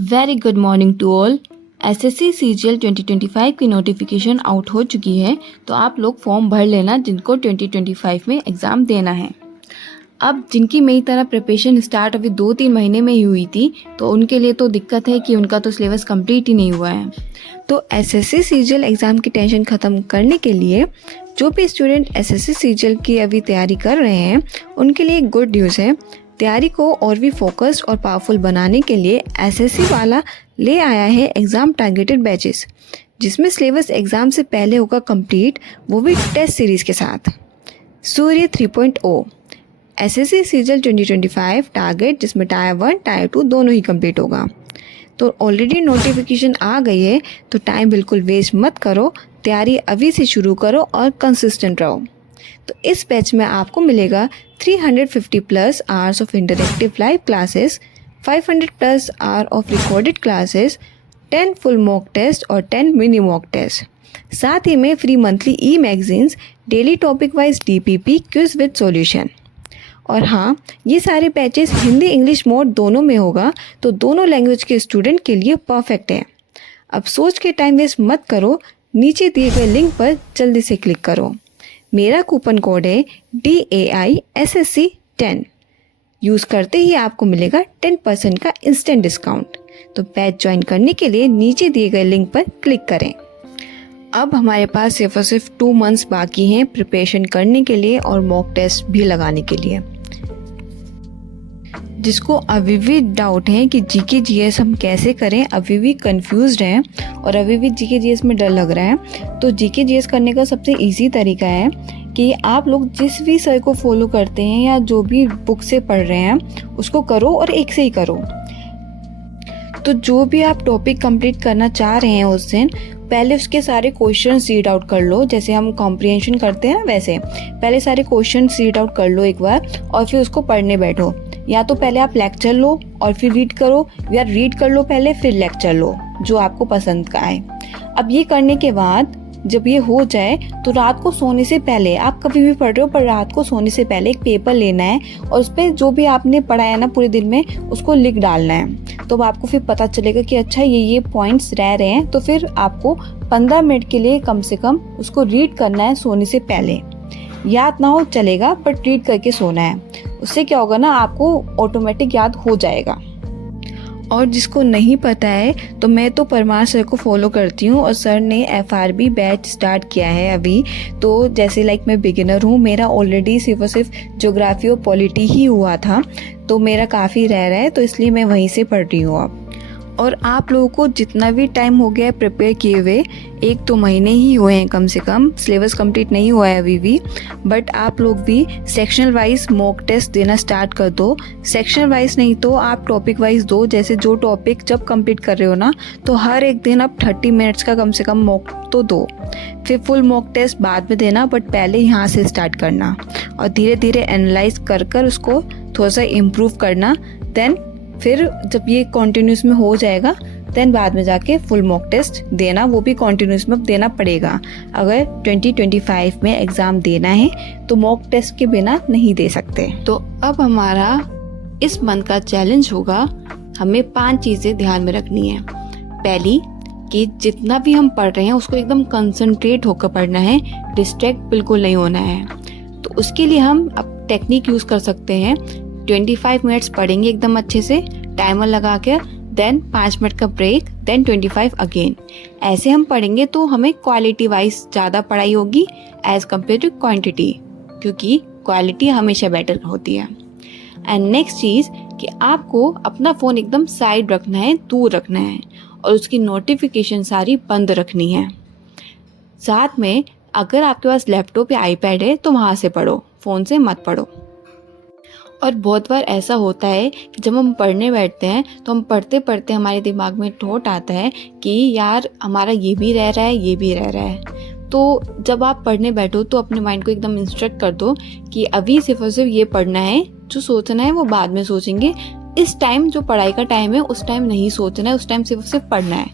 Very good morning to all. SSC CGL 2025 की notification out हो चुकी है, तो आप लोग फॉर्म भर लेना जिनको 2025 में एग्ज़ाम देना है। अब जिनकी मेरी तरह प्रिपरेशन स्टार्ट अभी 2-3 महीने में ही हुई थी, तो उनके लिए तो दिक्कत है कि उनका तो सिलेबस कंप्लीट ही नहीं हुआ है। तो एसएससी सीजीएल एग्ज़ाम की टेंशन ख़त्म करने के लिए जो भी स्टूडेंट एसएससी सीजीएल की अभी तैयारी कर रहे हैं, उनके लिए गुड न्यूज़ है। तैयारी को और भी फोकस्ड और पावरफुल बनाने के लिए एसएससी वाला ले आया है एग्ज़ाम टारगेटेड बैचेस, जिसमें सिलेबस एग्ज़ाम से पहले होगा कंप्लीट, वो भी टेस्ट सीरीज़ के साथ। सूर्य 3.0 एसएससी सीजीएल 2025 टारगेट, जिसमें टायर 1 टायर 2 दोनों ही कंप्लीट होगा। तो ऑलरेडी नोटिफिकेशन आ गई है, तो टाइम बिल्कुल वेस्ट मत करो, तैयारी अभी से शुरू करो और कंसिस्टेंट रहो। तो इस बैच में आपको मिलेगा 350 plus hours of interactive live classes, 500 plus hour of recorded classes, 10 full mock test और 10 मिनी मॉक टेस्ट। साथ ही में free monthly e magazines, daily topic wise DPP, quiz with solution. और हाँ, ये सारे बैचेस हिंदी इंग्लिश मोड दोनों में होगा, तो दोनों लैंग्वेज के स्टूडेंट के लिए परफेक्ट है। अब सोच के टाइम वेस्ट मत करो, नीचे दिए गए लिंक पर जल्दी से क्लिक करो। मेरा कूपन कोड है DAISSC10। यूज़ करते ही आपको मिलेगा 10% का इंस्टेंट डिस्काउंट। तो बैच ज्वाइन करने के लिए नीचे दिए गए लिंक पर क्लिक करें। अब हमारे पास सिर्फ 2 मंथ्स बाकी हैं प्रिपरेशन करने के लिए और मॉक टेस्ट भी लगाने के लिए। जिसको अभी भी डाउट है कि जीके जीएस हम कैसे करें, अभी भी कंफ्यूज्ड हैं और अभी भी जीके जीएस में डर लग रहा है, तो जीके जीएस करने का सबसे इजी तरीका है कि आप लोग जिस भी सर को फॉलो करते हैं या जो भी बुक से पढ़ रहे हैं उसको करो और एक से ही करो। तो जो भी आप टॉपिक कंप्लीट करना चाह रहे हैं उस दिन, पहले उसके सारे क्वेश्चन रीड आउट कर लो, जैसे हम कॉम्प्रिहेंशन करते हैं ना, वैसे पहले सारे क्वेश्चन रीड आउट कर लो एक बार और फिर उसको पढ़ने बैठो। या तो पहले आप लेक्चर लो और फिर रीड करो, या रीड कर लो पहले फिर लेक्चर लो, जो आपको पसंद का आए। अब ये करने के बाद जब ये हो जाए तो रात को सोने से पहले, आप कभी भी पढ़ रहे हो पर रात को सोने से पहले एक पेपर लेना है और उस पर जो भी आपने पढ़ा है ना पूरे दिन में उसको लिख डालना है। तो आपको फिर पता चलेगा कि अच्छा ये पॉइंट्स रह रहे हैं, तो फिर आपको 15 मिनट के लिए कम से कम उसको रीड करना है सोने से पहले। याद ना हो चलेगा, बट रीड करके सोना है। उससे क्या होगा ना, आपको ऑटोमेटिक याद हो जाएगा। और जिसको नहीं पता है, तो मैं तो परमार सर को फॉलो करती हूँ और सर ने FRB बैच स्टार्ट किया है अभी। तो जैसे मैं बिगिनर हूँ, मेरा ऑलरेडी सिर्फ और सिर्फ ज्योग्राफी और पॉलिटी ही हुआ था, तो मेरा काफ़ी रह रहा है, तो इसलिए मैं वहीं से पढ़ रही हूँ अब। और आप लोगों को जितना भी टाइम हो गया है प्रिपेयर किए हुए, 1-2 महीने ही हुए हैं कम से कम, सिलेबस कंप्लीट नहीं हुआ है अभी भी, बट आप लोग भी सेक्शनल वाइज मॉक टेस्ट देना स्टार्ट कर दो। सेक्शनल वाइज नहीं तो आप टॉपिक वाइज दो, जैसे जो टॉपिक जब कंप्लीट कर रहे हो ना, तो हर एक दिन आप 30 मिनट्स का कम से कम मॉक तो दो। फिर फुल मॉक टेस्ट बाद में देना, बट पहले यहाँ से स्टार्ट करना और धीरे धीरे एनालाइज कर उसको थोड़ा सा इम्प्रूव करना। देन फिर जब ये कॉन्टिन्यूस में हो जाएगा, देन बाद में जाके फुल मॉक टेस्ट देना, वो भी कॉन्टिन्यूस में देना पड़ेगा। अगर 2025 में एग्ज़ाम देना है तो मॉक टेस्ट के बिना नहीं दे सकते। तो अब हमारा इस मंथ का चैलेंज होगा, हमें 5 चीज़ें ध्यान में रखनी है। पहली कि जितना भी हम पढ़ रहे हैं उसको एकदम कंसंट्रेट होकर पढ़ना है, डिस्ट्रैक्ट बिल्कुल नहीं होना है। तो उसके लिए हम अब टेक्निक यूज़ कर सकते हैं। 25 मिनट्स पढ़ेंगे एकदम अच्छे से, टाइमर लगा के, देन 5 मिनट का ब्रेक, देन 25 अगेन। ऐसे हम पढ़ेंगे तो हमें क्वालिटी वाइज ज़्यादा पढ़ाई होगी एज कम्पेयर टू क्वांटिटी, क्योंकि क्वालिटी हमेशा बेटर होती है। एंड नेक्स्ट चीज़ कि आपको अपना फ़ोन एकदम साइड रखना है, दूर रखना है, और उसकी नोटिफिकेशन सारी बंद रखनी है। साथ में अगर आपके पास लैपटॉप या आईपैड है तो वहाँ से पढ़ो, फ़ोन से मत पढ़ो। और बहुत बार ऐसा होता है कि जब हम पढ़ने बैठते हैं तो हम पढ़ते पढ़ते हमारे दिमाग में थॉट आता है कि यार हमारा ये भी रह रहा है, ये भी रह रहा है। तो जब आप पढ़ने बैठो तो अपने माइंड को एकदम इंस्ट्रक्ट कर दो कि अभी सिर्फ और सिर्फ ये पढ़ना है, जो सोचना है वो बाद में सोचेंगे। इस टाइम जो पढ़ाई का टाइम है उस टाइम नहीं सोचना है, उस टाइम सिर्फ और सिर्फ पढ़ना है।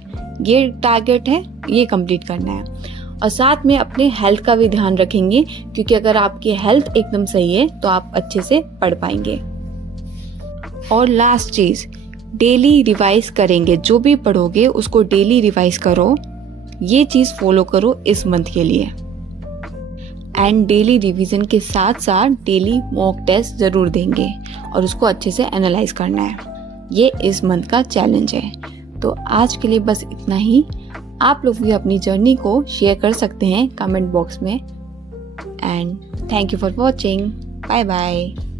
ये टारगेट है, ये कंप्लीट करना है। और साथ में अपने हेल्थ का भी ध्यान रखेंगे, क्योंकि अगर आपकी हेल्थ एकदम सही है तो आप अच्छे से पढ़ पाएंगे। और लास्ट चीज़, डेली रिवाइज करेंगे, जो भी पढ़ोगे उसको डेली रिवाइज करो, ये चीज़ फॉलो करो इस मंथ के लिए। एंड डेली रिवीजन के साथ साथ डेली मॉक टेस्ट ज़रूर देंगे और उसको अच्छे से एनालाइज करना है। ये इस मंथ का चैलेंज है। तो आज के लिए बस इतना ही। आप लोग भी अपनी जर्नी को शेयर कर सकते हैं कमेंट बॉक्स में। And thank you for watching. Bye bye.